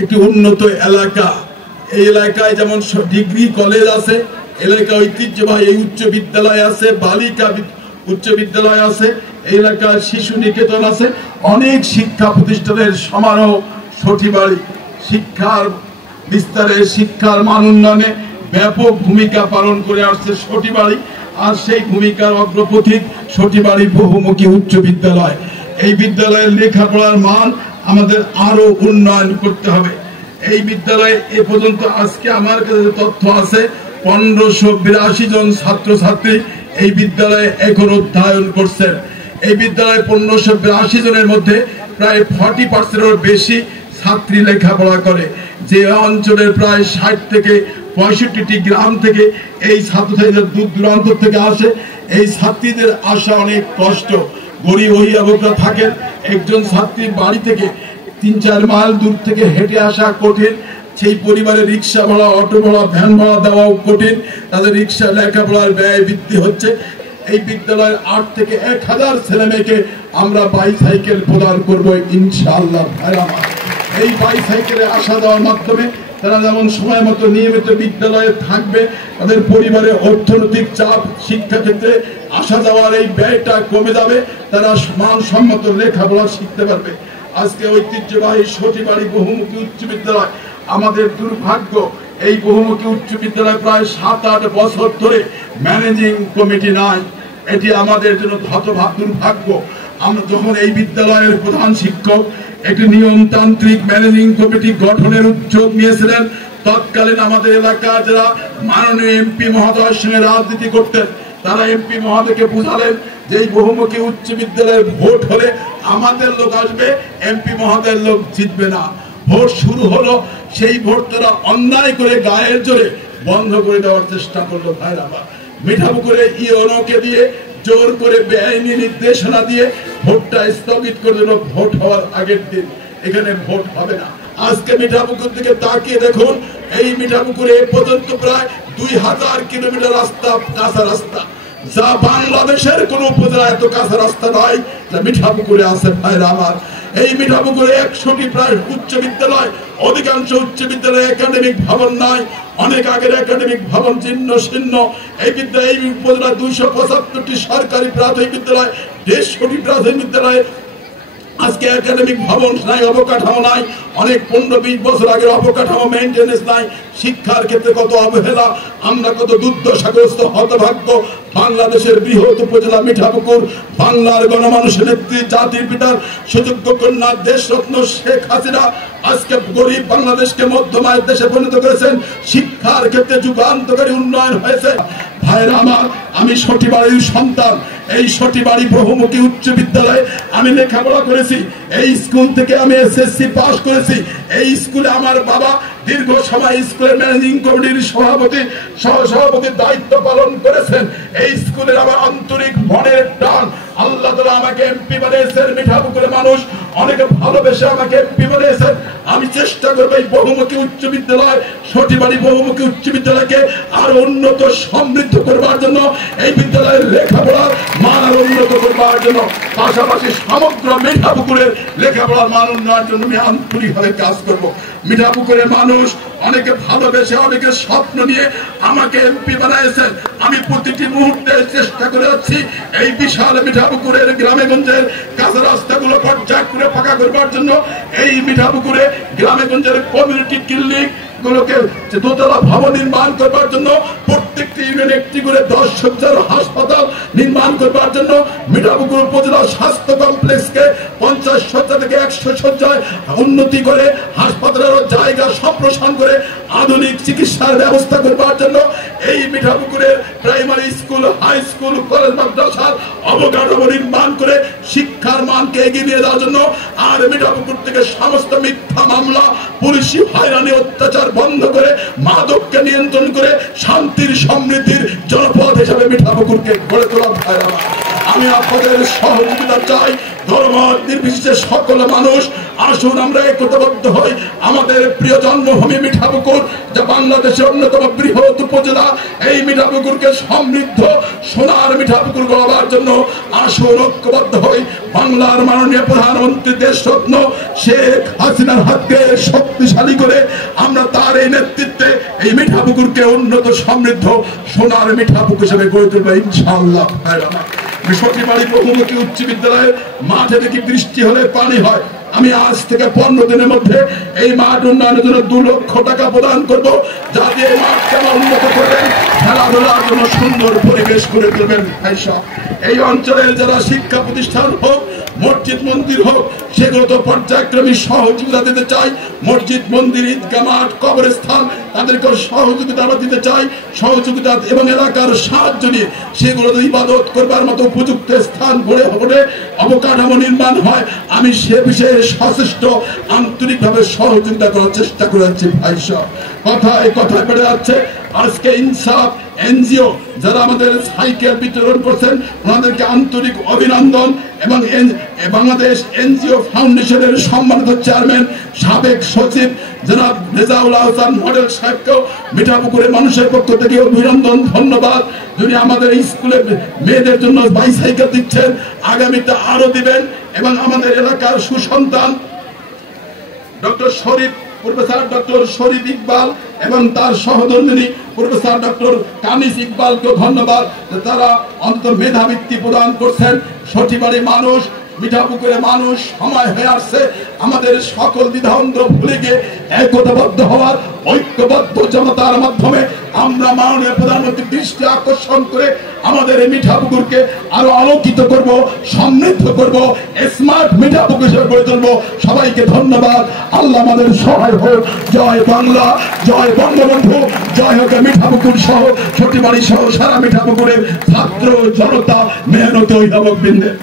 একটি উন্নত এলাকা। এই এলাকায় যেমন ডিগ্রি কলেজ আছে, এলাকা ঐতিহ্যবাহী এই উচ্চ বিদ্যালয় আছে, বালিকা উচ্চ বিদ্যালয় আছে, এই এলাকার শিশু নিকেতন আছে, অনেক শিক্ষা প্রতিষ্ঠানের সমারোহ সঠিবাড়ি শিক্ষার বিস্তারে, শিক্ষার মান উন্নয়নে ব্যাপক ভূমিকা পালন করে আসছে সঠিবাড়ি। আর সেই ভূমিকার অগ্রপথিক সঠিবাড়ি বহুমুখী উচ্চ বিদ্যালয়। এই বিদ্যালয়ের লেখাপড়ার মান আমাদের আরো উন্নয়ন করতে হবে। এই বিদ্যালয়ে এ পর্যন্ত আজকে আমার কাছে তথ্য আছে 1582 জন ছাত্রছাত্রী এই বিদ্যালয়ে এখন অধ্যয়ন করছেন। এই বিদ্যালয়ে 1582 জনের মধ্যে প্রায় 40% বেশি ছাত্রী লেখাপড়া করে। যে অঞ্চলের প্রায় 60 থেকে 65টি গ্রাম থেকে এই ছাত্রছাত্রীরা দূর দূরান্ত থেকে আসে। এই ছাত্রীদের আসা অনেক কষ্ট। গরিব অভিভাবকরা থাকেন, একজন ছাত্রীর বাড়ি থেকে 3-4 মাইল দূর থেকে হেঁটে আসা কঠিন। সেই পরিবারে রিক্সা ভাড়া, অটো ভাড়া, ভ্যান ভাড়া দেওয়াও কঠিন। তাদের রিক্সা লেখাপড়ার ব্যয় বৃদ্ধি হচ্ছে। এই বিদ্যালয়ের 8 থেকে 1000 ছেলে মেয়েকে আমরা বাইসাইকেল প্রদান করবো ইনশাআল্লাহ। এই বাইসাইকেলে আসা যাওয়ার মাধ্যমে তারা যেমন সময় মতো নিয়মিত বিদ্যালয়ে থাকবে, তাদের পরিবারে অর্থনৈতিক চাপ, শিক্ষাক্ষেত্রে আসা যাওয়ার এই ব্যয়টা কমে যাবে, তারা মানসম্মত লেখাপড়া শিখতে পারবে। আজকে ঐতিহ্যবাহী সঠিবাড়ি বহুমুখী উচ্চ বিদ্যালয়, আমাদের দুর্ভাগ্য এই বহুমুখী উচ্চ বিদ্যালয় প্রায় 7-8 বছর ধরে ম্যানেজিং কমিটি নাই। এটি আমাদের জন্য দুর্ভাগ্য। আমরা যখন এই বিদ্যালয়ের প্রধান শিক্ষক একটি নিয়মতান্ত্রিক ম্যানেজিং কমিটি গঠনের উদ্যোগ নিয়েছিলেন, তৎকালীন আমাদের এলাকার যারা মাননীয় এমপি মহোদয়ের সঙ্গে রাজনীতি করতেন, তারা এমপি মহোদয়কে বুঝালেন যে এই বহুমুখী উচ্চ বিদ্যালয়ের ভোট হলে আমাদের লোক আসবে, এমপি মহোদয়ের লোক জিতবে না। ভোট শুরু হলো, সেই ভোট তারা অন্যায় করে গায়ের জোরে বন্ধ করে দেওয়ার চেষ্টা করলো। ভাইরা আমার, মিঠাপুকুরে ইওনোকে দিয়ে জোর করে বেআইনি নির্দেশনা দিয়ে ভোটটা স্থগিত করে দিল। ভোট হওয়ার আগের দিন এখানে ভোট হবে না। আজকে মিঠাপুকুর দিকে তাকিয়ে দেখুন, এই মিঠাপুকুরে এ পর্যন্ত প্রায় 2000 কিলোমিটার রাস্তা, কাঁচা রাস্তা, যা বাংলাদেশের কোন উপজেলা এত কাঁচা রাস্তা নয় যা মিঠাপুকুরে আছে। ভাইরা আমার, এই মিঠাপুকুরে 100টি প্রায় উচ্চ বিদ্যালয়, অধিকাংশ উচ্চ বিদ্যালয়ে একাডেমিক ভবন নাই। অনেক আগের একাডেমিক ভবন জীর্ণ শীর্ণ। এই উপজেলা 275টি সরকারি প্রাথমিক বিদ্যালয়, 150টি প্রাথমিক বিদ্যালয়ে আজকে একাডেমিক ভবন নাই, অবকাঠামো নাই। অনেক 15-20 বছর আগের অবকাঠামো মেইনটেনেন্স নাই। শিক্ষার ক্ষেত্রে কত অবহেলা, আমরা কত দুর্দশাগ্রস্ত, হতভাগ্য। বাংলাদেশের বৃহৎ উপজেলা মিঠাপুকুর, বাংলার গণমানুষের নেত্রী, জাতির পিতার সুযোগ্য কন্যা, দেশরত্ন শেখ হাসিনা আজকে গরিব বাংলাদেশকে মধ্যমায়ের দেশে পরিণত করেছেন। শিক্ষার ক্ষেত্রে যুগান্তকারী উন্নয়ন হয়েছে। ভাইরা আমার, আমি সঠিবাড়ির সন্তান। এই সঠিবাড়ি বহুমুখী উচ্চ বিদ্যালয়ে আমি লেখাপড়া করেছি। এই স্কুল থেকে আমি এসএসসি পাস করেছি। এই স্কুলে আমার বাবা দীর্ঘ সময় স্কুলের ম্যানেজিং কমিটির সহসভাপতির দায়িত্ব পালন করেছেন। এই স্কুলের আমার আন্তরিক মনের টান। আল্লাহ তাআলা আমাকে এমপি বানিয়েছেন। মিঠাপুকুরের মানুষ অনেকে ভালোবেসে আমাকে এমপি বানিয়েছেন। আমি চেষ্টা করবো এই বহুমুখী উচ্চ বিদ্যালয়, সঠিবাড়ি বহুমুখী উচ্চ বিদ্যালয়কে আরো উন্নত সমৃদ্ধ করবার জন্য, এই বিদ্যালয়ের লেখাপড়ার মান আরো উন্নত করবার জন্য, পাশাপাশি সমগ্র মিঠাপুকুরের লেখাপড়ার মান উন্নয়নের জন্য আমি আন্তরিকভাবে কাজ করব। মিঠাপুকুরের মানুষ অনেকে ভালোবেসে, অনেকে স্বপ্ন নিয়ে আমাকে এমপি বানাইছেন। আমি প্রতিটি মুহূর্তে চেষ্টা করে যাচ্ছি এই বিশাল মিঠাপুকুরের গ্রামেগঞ্জের কাঁচা রাস্তাগুলো পর্যায়ক্রমে পাকা করবার জন্য, এই মিঠাপুকুরে গ্রামেগঞ্জের কমিউনিটি ক্লিনিক গুলোকে দোতলা ভবন নির্মাণ করবার জন্য, প্রত্যেকটি ইউনিয়নে একটি করে 10 শয্যার হাসপাতাল নির্মাণ করবার জন্য, মিঠাপুকুর উপজেলা স্বাস্থ্য কমপ্লেক্সকে 50 শয্যা থেকে 100 শয্যায় উন্নতি করে, হাসপাতালের জায়গা সম্প্রসারণ করে আধুনিক চিকিৎসার ব্যবস্থা করবার জন্য, এই মিঠাপুকুরের primary school, high school, college, মাদ্রাসার অবকাঠামো নির্মাণ করে শিক্ষার মানকে এগিয়ে নিয়ে যাওয়ার জন্য, আর মিঠাপুকুর থেকে সমস্ত মিথ্যা মামলা, পুলিশি হয়রানি, অত্যাচার বন্ধ করে মাদককে নিয়ন্ত্রণ করে শান্তির সমৃদ্ধির জনপদ হিসাবে মিঠাপুকুরকে গড়ে তোলা। আমি আপনাদের সহযোগিতা চাই। ধর্ম নির্বিশেষে সকল মানুষ আসুন আমরা একতাবদ্ধ হই। আমাদের প্রিয় জন্মভূমি মিঠাপুকুর, যা বাংলাদেশের অন্যতম বৃহৎ উপজেলা, এই মিঠাপুকুরকে সমৃদ্ধ সোনার মিঠাপুকুর গড়াবার জন্য আসুন ঐক্যবদ্ধ হই। বাংলার মাননীয় প্রধানমন্ত্রী দেশরত্ন শেখ হাসিনার হাতকে শক্তিশালী মিঠাপুকুরকে উন্নত সমৃদ্ধ সোনার মিঠাপুকুর হিসেবে গড়ে তুলবে ইনশাআল্লাহ। সঠিবাড়ি বহুমুখী উচ্চ বিদ্যালয়ে মাঠে দেখি বৃষ্টি হলে পানি হয়। আমি আজ থেকে 15 দিনের মধ্যে এই মাঠ উন্নয়নের জন্য 2 লক্ষ টাকা প্রদান করবো, যাতে এই মাঠকে উন্নত করবেন, খেলাধুলার জন্য সুন্দর পরিবেশ করে তুলবেন। এই অঞ্চলের যারা শিক্ষা প্রতিষ্ঠান হোক, মসজিদ মন্দির হোক, সেগুলো তো পর্যায়ক্রমে সহযোগিতা দিতে চাই। মসজিদ মন্দির, ঈদগাহ মাঠ, কবরস্থান, তাদেরকে সহযোগিতা আমরা দিতে চাই, সহযোগিতা এবং এলাকার সাহায্য নিয়ে সেগুলো ইবাদত করবার মতো উপযুক্ত স্থান গড়ে হলে অবকাঠামো নির্মাণ হয়, আমি সে বিষয়ে সচেষ্ট আন্তরিকভাবে সহযোগিতা করার চেষ্টা করে যাচ্ছি। ভাই সাহেব, কথায় বেড়ে যাচ্ছে। আজকে ইনসাফ এনজিও যারা আমাদের সাইকেল বিতরণ করছেন, ওনাদেরকে আন্তরিক অভিনন্দন। এবং বাংলাদেশ এনজিও ফাউন্ডেশনের সম্মানিত চেয়ারম্যান সাবেক সচিব জনাব রেজাউল আহসান মডেল সাহেবকেও মিঠাপুকুরের মানুষের পক্ষ থেকে অভিনন্দন, ধন্যবাদ। যিনি আমাদের স্কুলে মেয়েদের জন্য বাইসাইকেল দিচ্ছেন, আগামীতে আরো দিবেন। এবং আমাদের এলাকার সুসন্তান প্রফেসর ডক্টর শরীফ ইকবাল এবং তার সহধর্মিণী প্রফেসর ডক্টর কানিস ইকবালকে ধন্যবাদ, তারা অন্তত মেধাবৃত্তি প্রদান করছেন। সঠিবাড়ি মানুষ, মিঠাপুকুরের মানুষ সময় হয়ে আসছে আমাদের সকল দ্বিধাদ্বন্দ্ব ভুলে গিয়ে একতাবদ্ধ হওয়ার, ঐক্যবদ্ধ জনতার মাধ্যমে আমরা মাননীয় প্রধানমন্ত্রীর দৃষ্টি আকর্ষণ করে আমাদের এই মিঠাপুকুরকে আরো আলোকিত করব, সমৃদ্ধ করব, স্মার্ট মিঠাপুকুর হিসেবে গড়ে তুলব। সবাইকে ধন্যবাদ। আল্লাহ আমাদের সহায় হোক। জয় বাংলা, জয় বঙ্গবন্ধু, জয় হোক মিঠাপুকুর সহ সঠিবাড়ি সহ সারা মিঠাপুকুরের ছাত্র জনতা, মেহনত অভিভাবক বৃন্দের।